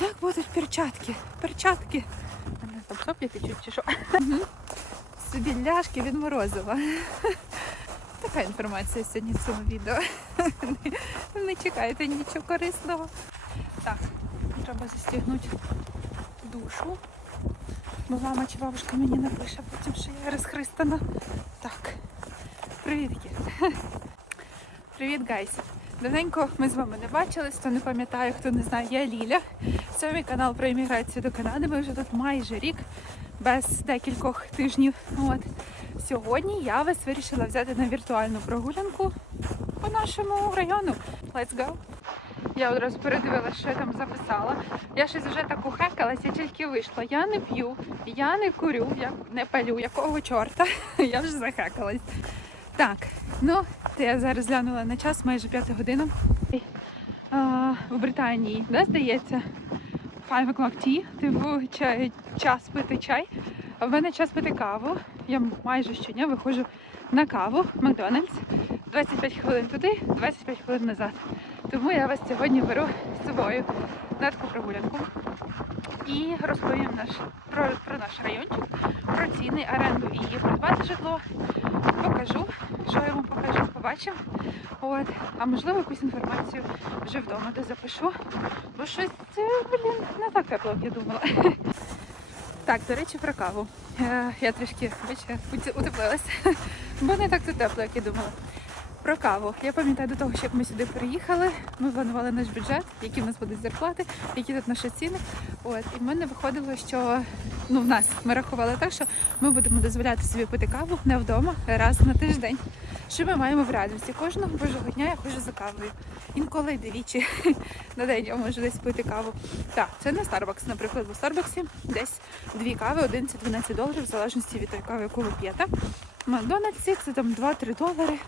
Як будуть перчатки? Перчатки. Мене там соплі течуть чи що? Собі ляшки від морозива. Така інформація сьогодні в цьому відео. Не чекайте нічого корисного. Так, треба застігнути душу. Бо мама чи бабушка мені напише потім, що я розхристана. Так. Привіт, Привіт, гайс! Давненько ми з вами не бачились, хто не пам'ятає, хто не знає, я Ліля. Це мій канал про імміграцію до Канади. Ми вже тут майже рік, без декількох тижнів. От. Сьогодні я вас вирішила взяти на віртуальну прогулянку по нашому району. Let's go! Я одразу передивилася, що я там записала. Я щось вже так ухекалась, я тільки вийшла. Я не п'ю, я не курю, я не палю, якого чорта. Я вже захекалась. Так, ну, то я зараз глянула на час, майже п'ята година. А, в Британії, да, здається, 5 o'clock tea, типу чай, час пити чай. А в мене час пити каву. Я майже щодня виходжу на каву в Макдональдс. 25 хвилин туди, 25 хвилин назад. Тому я вас сьогодні беру з собою на таку прогулянку і розповім наш, про, про наш райончик, про ціни, оренду і придбати житло. Покажу, що я вам покажу, побачимо. От. А можливо якусь інформацію вже вдома де запишу. Бо щось, е, блін, не так тепло, як я думала. Так, до речі, про каву. Е, Я трішки бачите, утеплилася, бо не так це тепло, як я думала. Про каву. Я пам'ятаю до того, що як ми сюди приїхали, ми планували наш бюджет, які в нас будуть зарплати, які тут наші ціни. От і в мене виходило, що ну в нас ми рахували так, що ми будемо дозволяти собі пити каву не вдома раз на тиждень. Що ми маємо в реальності? Кожного божого дня я ходжу за кавою. Інколи двічі на день я можу десь пити каву. Так, це не Starbucks, наприклад, бо в Старбаксі десь дві кави 11-12 доларів, в залежності від тої кави, яку ви п'єте. Макдональдсі це там 2-3 долари.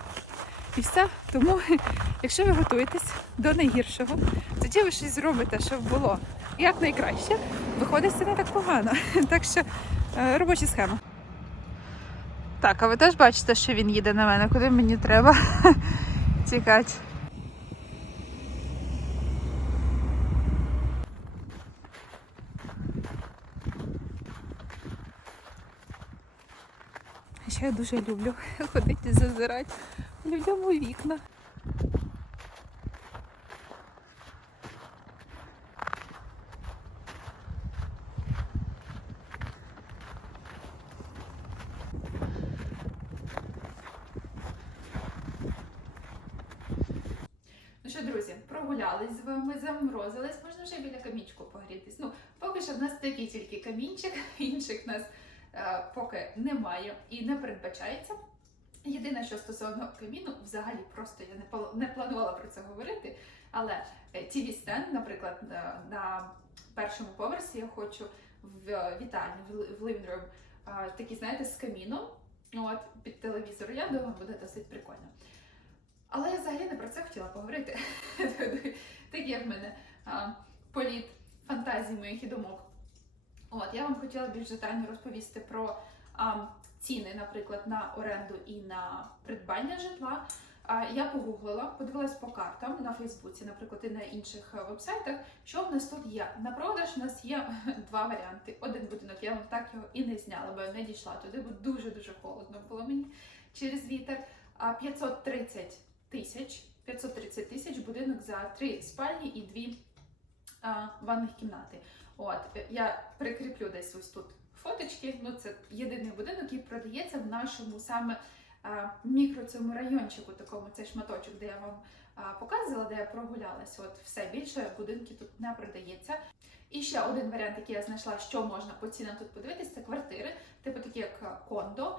І все. Тому, якщо ви готуєтесь до найгіршого, тоді ви щось зробите, щоб було як найкраще. Виходить, це не так погано. Так що е, робоча схема. Так, а ви теж бачите, що він їде на мене, куди мені треба тікати. Ще я дуже люблю ходити зазирати людям у вікна. Ну що, друзі, прогулялись з вами, заморозились, можна вже біля камінчику погрітись. Ну, поки що в нас такий тільки камінчик, інших нас е, поки немає і не передбачається. Єдине, що стосовно каміну, взагалі просто я не планувала про це говорити. Але tv стенд наприклад, на, на першому поверсі я хочу в е, вітальні, в room, е, такі, знаєте, з каміном, от, під телевізор. Я думаю, буде досить прикольно. Але я взагалі не про це хотіла поговорити. Такий в мене політ фантазій моїх і думок. От, я вам хотіла більш детально розповісти про а, ціни, наприклад, на оренду і на придбання житла. Я погуглила, подивилась по картам на Фейсбуці, наприклад, і на інших е, вебсайтах, що в нас тут є. На продаж у нас є два варіанти. Один будинок, я вам так його і не зняла, бо я не дійшла туди, бо дуже-дуже холодно було мені через вітер. 530 тисяч, 530 тисяч будинок за три спальні і дві а, ванних кімнати. От я прикріплю десь ось тут фоточки. Ну це єдиний будинок, який продається в нашому саме а, мікро цьому райончику, такому цей шматочок, де я вам а, показувала, де я прогулялася. От все більше будинків тут не продається. І ще один варіант, який я знайшла, що можна по цінам тут подивитися, це квартири, типу такі як а, кондо.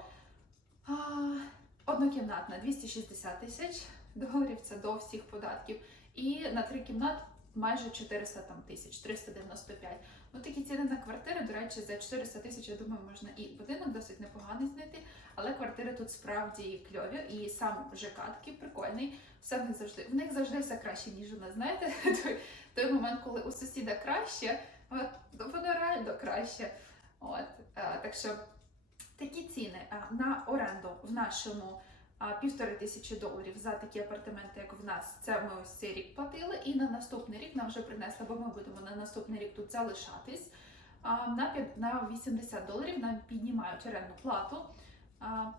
Однокімнатна 260 тисяч доларів, це до всіх податків. І на три кімнат майже 400 там, тисяч, 395. Ну такі ціни на квартири, до речі, за 400 тисяч, я думаю, можна і будинок досить непоганий знайти, але квартири тут справді кльові, і сам ЖК такий прикольний. Все в них завжди в них завжди все краще, ніж у нас. Знаєте, той, той момент, коли у сусіда краще, от воно реально краще. От е, так що такі ціни е, на оренду в нашому а, півтори тисячі доларів за такі апартаменти, як в нас. Це ми ось цей рік платили. І на наступний рік нам вже принесли, бо ми будемо на наступний рік тут залишатись. На, п'ят- на 80 доларів нам піднімають орендну плату.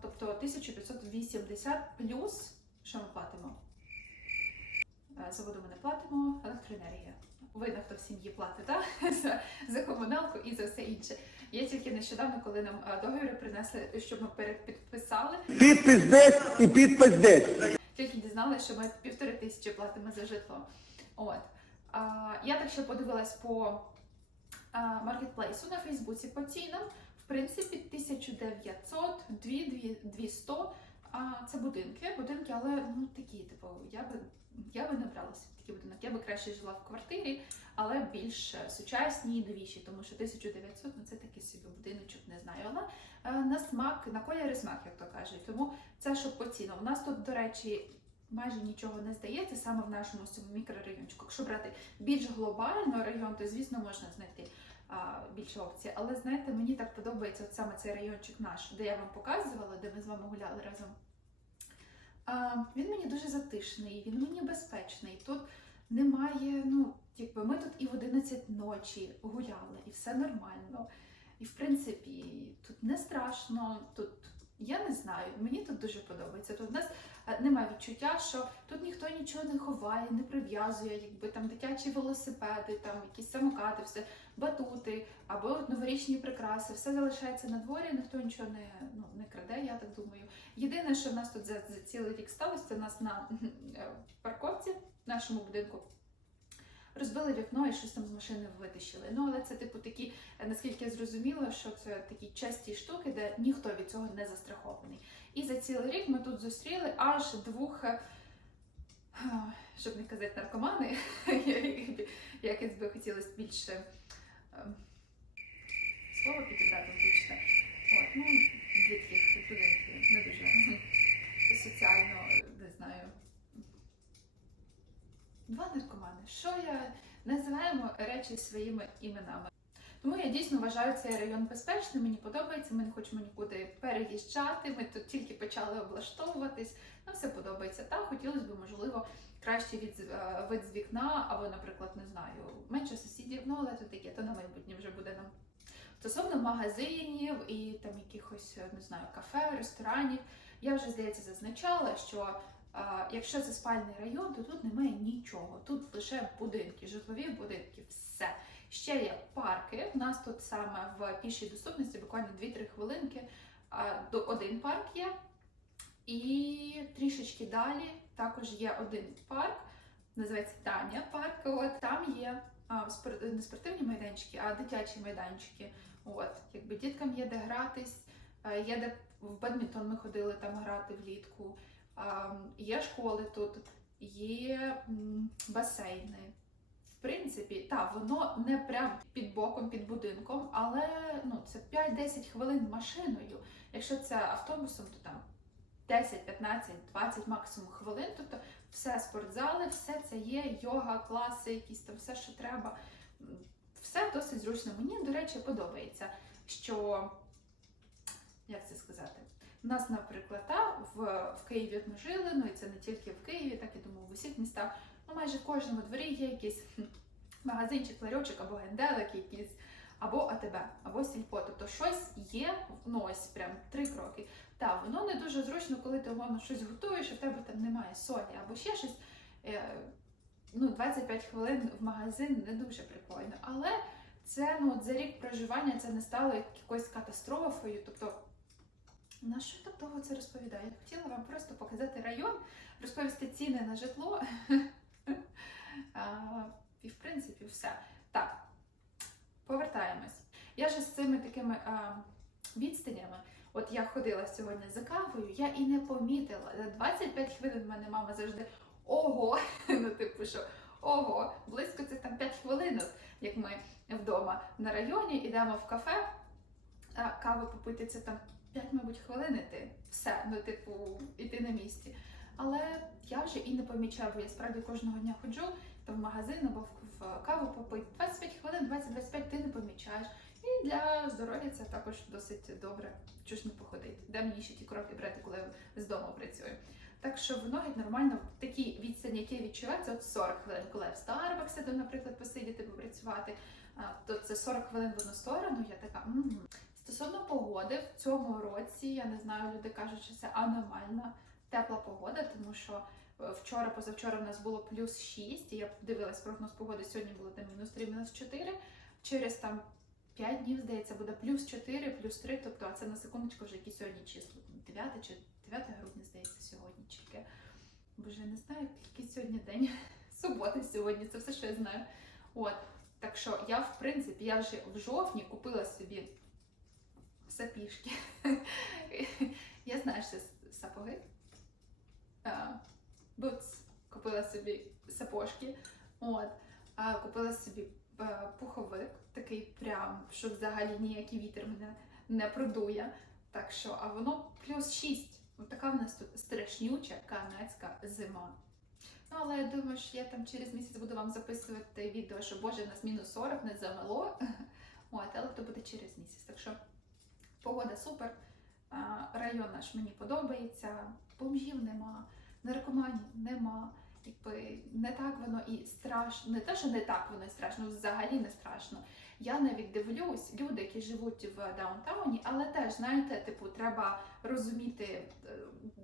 Тобто 1580 плюс, що ми платимо? Е, За воду ми не платимо, електроенергія. Видно, хто в сім'ї платить, так? За, за комуналку і за все інше. Я тільки нещодавно, коли нам е, договори принесли, щоб ми перепідписали, Підпис десь і підпис десь. тільки дізналися, що ми півтори тисячі платимо за житло. От. А, я так ще подивилась по а, маркетплейсу на Фейсбуці по цінам. В принципі, 1900, 2, 200. А, це будинки, будинки, але ну такі, типу, я би я би не бралася в такий будинок. Я би краще жила в квартирі, але більш е, сучасні і новіші, тому що 1900 ну це такий собі будиночок, не знаю. Але на смак, на колір і смак, як то кажуть. Тому це щоб по цінам. У нас тут, до речі, майже нічого не здається саме в нашому цьому мікрорайончику. Якщо брати більш глобально район, то звісно можна знайти більше опцій. Але знаєте, мені так подобається от саме цей райончик наш, де я вам показувала, де ми з вами гуляли разом. Він мені дуже затишний, він мені безпечний. Тут немає, ну, якби ми тут і в 11 ночі гуляли, і все нормально. І в принципі, тут не страшно, тут я не знаю, мені тут дуже подобається. Тут в нас е, немає відчуття, що тут ніхто нічого не ховає, не прив'язує, якби там дитячі велосипеди, там якісь самокати, все, батути або новорічні прикраси, все залишається на дворі, ніхто нічого не, ну, не краде, я так думаю. Єдине, що в нас тут за, за цілий рік сталося, це у нас на е, парковці в нашому будинку. Розбили вікно і щось там з машини витащили. Ну, але це, типу, такі, наскільки я зрозуміла, що це такі часті штуки, де ніхто від цього не застрахований. І за цілий рік ми тут зустріли аж двох, е, щоб не казати наркомани, якось би хотілося більше ем, слово підібрати влучне. От, ну, для таких будинків не дуже соціально, не знаю. Два наркомани. Що я називаємо речі своїми іменами? Тому я дійсно вважаю цей район безпечним, мені подобається, ми не хочемо нікуди переїжджати, ми тут тільки почали облаштовуватись, нам все подобається. Та хотілося б, можливо, краще від, е, вид з вікна, або, наприклад, не знаю, менше сусідів, ну але це таке, то на майбутнє вже буде нам. Стосовно магазинів і там якихось, не знаю, кафе, ресторанів, я вже здається зазначала, що якщо це спальний район, то тут немає нічого. Тут лише будинки, житлові будинки, все. Ще є парки. У нас тут саме в пішій доступності буквально 2-3 хвилинки. До один парк є. І трішечки далі також є один парк, називається Таня парк. От там є не спортивні майданчики, а дитячі майданчики. От, якби діткам є де гратись, е, є де в бадмінтон ми ходили там грати влітку. Є школи тут, є басейни. В принципі, так, воно не прям під боком, під будинком, але ну, це 5-10 хвилин машиною. Якщо це автобусом, то там 10, 15, 20 максимум хвилин. Тобто все спортзали, все це є, йога, класи, якісь там все, що треба. Все досить зручно. Мені, до речі, подобається, що як це сказати? У нас, наприклад, та, в, в Києві ми жили, ну і це не тільки в Києві, так я думаю, в усіх містах. Ну, майже в кожному дворі є якийсь магазинчик, ларьочок або генделик якийсь, або АТБ, або сільпо. Тобто щось є, ну ось прям три кроки. Та воно не дуже зручно, коли ти воно щось готуєш, і в тебе там немає солі або ще щось. Е, ну, 25 хвилин в магазин не дуже прикольно. Але це ну, за рік проживання це не стало якоюсь катастрофою. Тобто на що так довго це розповідаю? Я хотіла вам просто показати район, розповісти ціни на житло. І в принципі все. Так, повертаємось. Я ж з цими такими відстанями, от я ходила сьогодні за кавою, я і не помітила. За 25 хвилин в мене мама завжди ого, ну типу, що ого, близько цих там 5 хвилин, як ми вдома на районі, йдемо в кафе, каву попити це там 5, мабуть, хвилин іти. Все, ну, типу, іти на місці. Але я вже і не помічаю, бо я справді кожного дня ходжу там в магазин або в, в каву попити. 25 хвилин, 20-25 ти не помічаєш. І для здоров'я це також досить добре. Чого ж не походити? Де мені ще ті кроки брати, коли з дому працюю? Так що в ноги нормально такі відстані, які я відчуваю, це от 40 хвилин, коли я в іду, наприклад, посидіти, попрацювати, то це 40 хвилин в одну сторону. Я така. м Стосовно погоди, в цьому році я не знаю, люди кажуть, що це аномальна тепла погода, тому що е, вчора, позавчора в нас було плюс 6, і я дивилась прогноз погоди. Сьогодні було там мінус 3, мінус 4. Через там 5 днів, здається, буде плюс 4, плюс 3, тобто, а це на секундочку вже які сьогодні число. 9 чи 9 грудня, здається, сьогодні чи яке. Боже, я не знаю, який сьогодні день. Субота сьогодні, це все, що я знаю. От. Так що я, в принципі, я вже в жовтні купила собі сапіжки. Я знаю, що сапоги. Бутс. Купила собі сапожки. От. Купила собі е, пуховик, такий прям, що взагалі ніякий вітер мене не продує. Так що, а воно плюс 6. Ось така в нас тут страшнюча канадська зима. Ну, але я думаю, що я там через місяць буду вам записувати відео, що Боже, у нас мінус 40 не замело. От, але то буде через місяць. Так що погода супер. Район наш мені подобається, бомжів нема, наркоманів нема. Якби не так воно і страшно. Не те, що не так воно і страшно, взагалі не страшно. Я навіть дивлюсь, люди, які живуть в даунтауні, але теж знаєте, типу, треба розуміти е,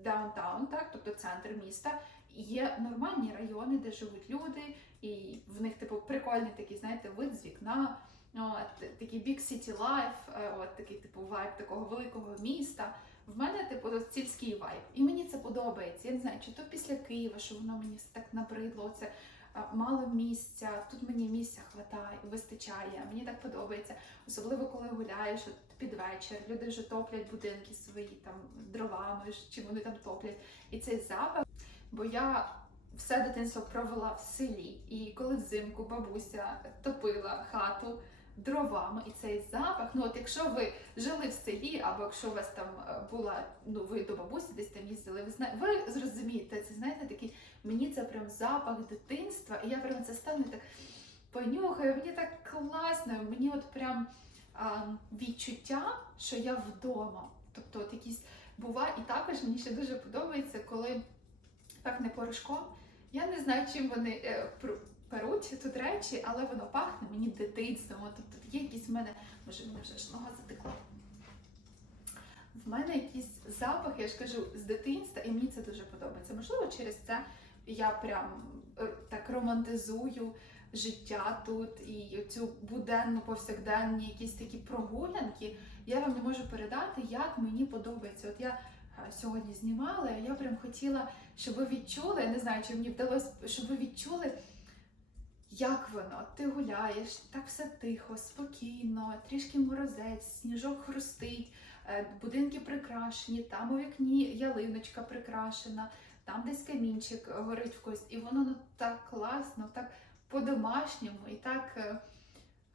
даунтаун, так, тобто центр міста. Є нормальні райони, де живуть люди, і в них, типу, прикольний такий, знаєте, вид з вікна. От, такий big city life, е, от такий типу вайб такого великого міста. В мене типу сільський вайб. І мені це подобається. Я не знаю, чи то після Києва, що воно мені так набридло. Це мало місця. Тут мені місця хватає, вистачає. Мені так подобається. Особливо коли гуляєш от під вечір. Люди вже топлять будинки свої там дровами, чи вони там топлять. І цей запах. Бо я все дитинство провела в селі, і коли взимку бабуся топила хату дровами, і цей запах. Ну, от якщо ви жили в селі, або якщо у вас там е, була, ну ви до бабусі десь там їздили, ви зна... ви зрозумієте, це знаєте, такий мені це прям запах дитинства, і я прям це стану так понюхаю, мені так класно, мені от прям а, відчуття, що я вдома. Тобто, от якісь буває, і також мені ще дуже подобається, коли пахне порошком. Я не знаю, чим вони перуть тут речі, але воно пахне мені дитинством. Тут є якісь в мене, може, мене вже ж нога затекла. В мене якийсь запах, я ж кажу, з дитинства, і мені це дуже подобається. Можливо, через це я прям е, так романтизую життя тут і цю буденну, повсякденні якісь такі прогулянки. Я вам не можу передати, як мені подобається. От я е, сьогодні знімала, і я прям хотіла, щоб ви відчули, не знаю, чи мені вдалося, щоб ви відчули, як воно. Ти гуляєш, так все тихо, спокійно, трішки морозець, сніжок хрустить, е, будинки прикрашені, там у вікні ялиночка прикрашена, там десь камінчик горить в когось. І воно ну, так класно, так по-домашньому і так е,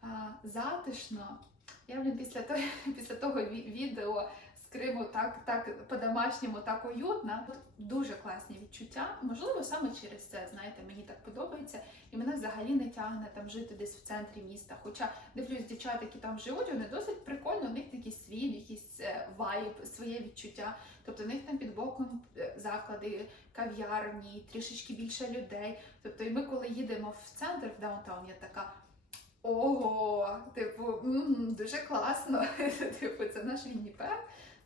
а, затишно. Я блін, після того, після того відео Криму так, так по-домашньому, так уютно. Дуже класні відчуття. Можливо, саме через це, знаєте, мені так подобається. І мене взагалі не тягне там жити десь в центрі міста. Хоча дивлюсь дівчат, які там живуть, вони досить прикольно, у них такий свій, якийсь е, вайб, своє відчуття. Тобто в них там під боком е, заклади, кав'ярні, трішечки більше людей. Тобто, і ми, коли їдемо в центр в даунтаун, я така. Ого, типу, м, дуже класно. типу, це наш Вінніпер.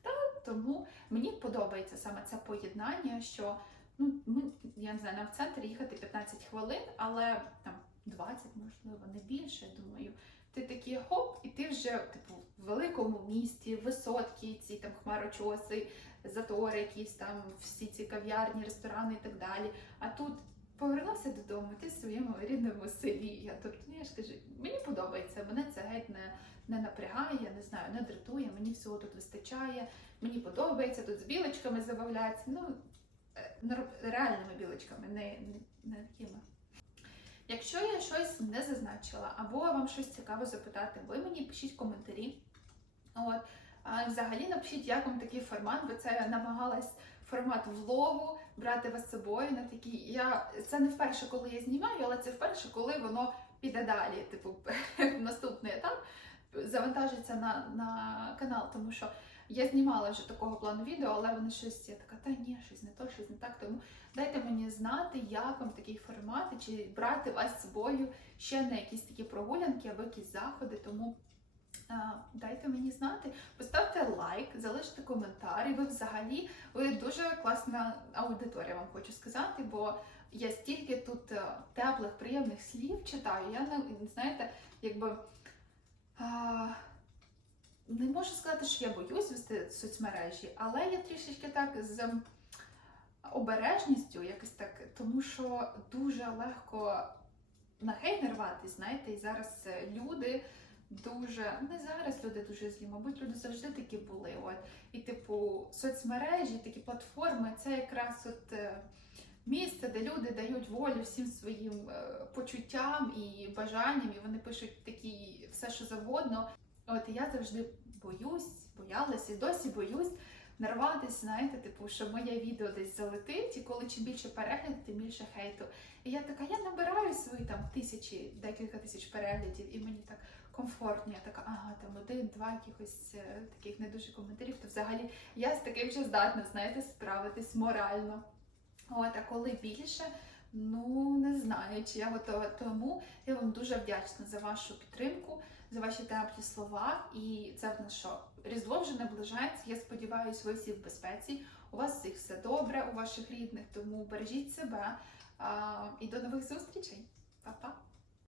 Та тому мені подобається саме це поєднання, що ну ми я не знаю, нам в центр їхати 15 хвилин, але там 20, можливо, не більше. Думаю, ти такий хоп, і ти вже типу в великому місті, висотки, ці там хмарочоси, затори, якісь там всі ці кав'ярні, ресторани і так далі. А тут повернувся додому, ти в своєму рідному селі. Я тобто, я ж кажу, мені подобається, мене це геть не, не напрягає, не знаю, не дратує, мені всього тут вистачає, мені подобається, тут з білочками забавляться. Ну, е, реальними білочками, не, не, такими. Якщо я щось не зазначила, або вам щось цікаво запитати, ви мені пишіть коментарі. От. А взагалі напишіть, як вам такий формат, бо це я намагалась формат влогу брати вас з собою на такі. Я це не вперше, коли я знімаю, але це вперше, коли воно піде далі. Типу, наступний етап. Завантажиться на, на канал, тому що я знімала вже такого плану відео, але вони щось я така, та ні, щось не то, щось не так. Тому дайте мені знати, як вам такий формат, чи брати вас з собою ще на якісь такі прогулянки або якісь заходи. Тому дайте мені знати, поставте лайк, залиште коментар. І ви взагалі ви дуже класна аудиторія, вам хочу сказати, бо я стільки тут е, теплих, приємних слів читаю. Я не знаєте, якби. Не можу сказати, що я боюсь вести соцмережі, але я трішечки так з обережністю, якось так, тому що дуже легко на хейт нарватися, знаєте, і зараз е, люди дуже, не зараз люди дуже злі, мабуть, люди завжди такі були. От. І, типу, соцмережі, такі платформи, це якраз от. Місце, де люди дають волю всім своїм е, почуттям і бажанням, і вони пишуть такі все, що завгодно. От я завжди боюсь, боялась і досі боюсь нарватися, знаєте, типу, що моє відео десь залетить, і коли чим більше переглядів, тим більше хейту. І я така, я набираю свої там тисячі, декілька тисяч переглядів, і мені так комфортно. Я така, ага, там один-два якихось е, таких не дуже коментарів. То взагалі я з таким ще здатна, знаєте, справитись морально. От, а коли більше, ну не знаю, чи я готова. Тому я вам дуже вдячна за вашу підтримку, за ваші теплі слова. І це на що? Різдво вже наближається. Я сподіваюся, ви всі в безпеці. У вас всіх все добре, у ваших рідних, тому бережіть себе. А, і до нових зустрічей. Па-па!